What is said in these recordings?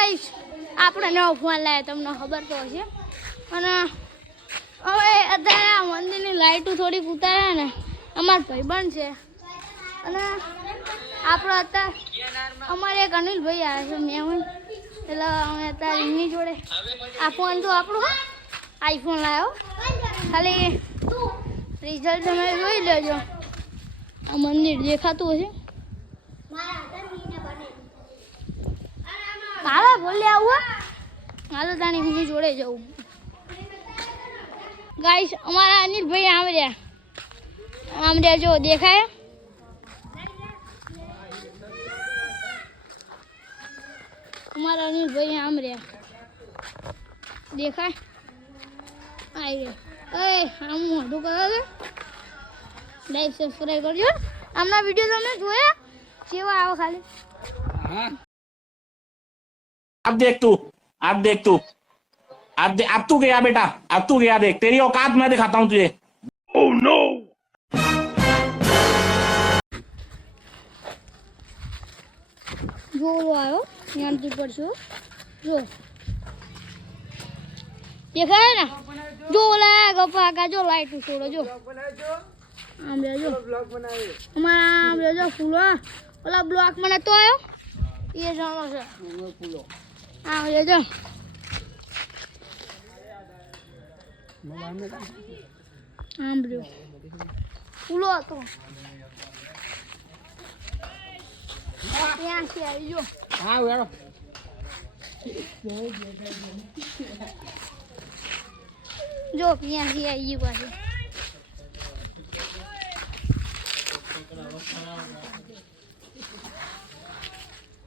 guys આપણે નવો phone લાવ્યા તમને ખબર તો હશે અને હવે અત્યારે આ મંદિરની લાઇટો થોડીક ઉતારે ને અમારા ભાઈબંધ છે અને આપણે અત્યારે અમારે એક અનિલભાઈ આવ્યા છે મેં એટલે અમે અત્યારે એમની જોડે આ ફોન તો આપણો આઈફોન લાવ્યો ખાલી રિઝલ્ટ તમે જોઈ લેજો આ મંદિર દેખાતું હશે કાલે બોલે આવું હાલો તાણી એમની જોડે જવું ગાઈસ અમારા અનિલભાઈ આમ રહ્યા જો દેખાય અમારા અનિલભાઈ આમ રહ્યા દેખાય આવી રહ્યા આમ મોઢું કરો છો લાઈક સબસ્ક્રાઈબ કરજો આમના વિડીયો તમે જોયા કેવા આવો ખાલી अब देख तू अब तू गया बेटा अब तू गया देख तेरी औकात मैं दिखाता हूँ तुझे ओह नो जो आयो यहाँ की पड़छो जो देखा है ना जो लाया गप्पा का जो लाइट छोड़ो जो हम ले जो हमारा हम ले जो फूलो वाला ब्लॉक बना तो आयो ये जानो से फूलो हाँ ले जो हाँ ब्रो फूलो तो यहाँ से आई जो हाँ यार जो यहाँ से आई बात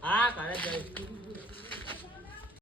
हाँ करे